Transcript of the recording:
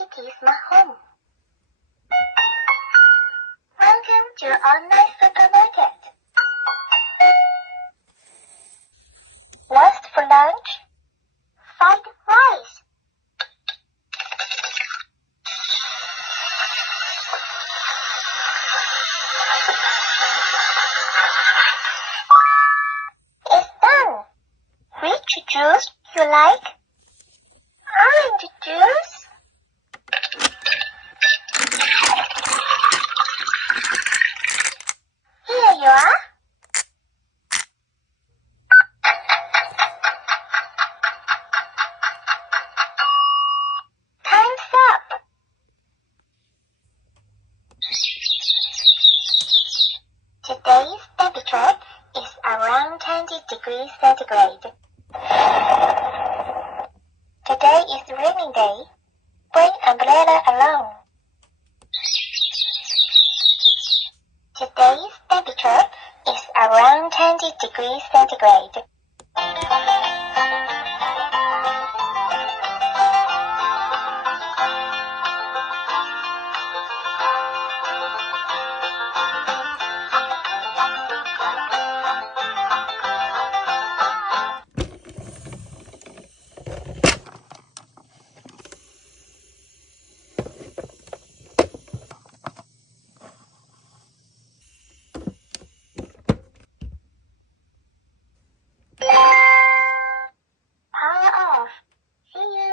Kitty's my home. Welcome to online supermarket. Lost for lunch? Fried rice. It's done. Which juice you like? Orange juice? Here you are. Time's up. Today's temperature is around 20 degrees centigrade. Today is raining day. Bring umbrella along. Today's temperature is around 20 degrees centigrade. Power off. See you.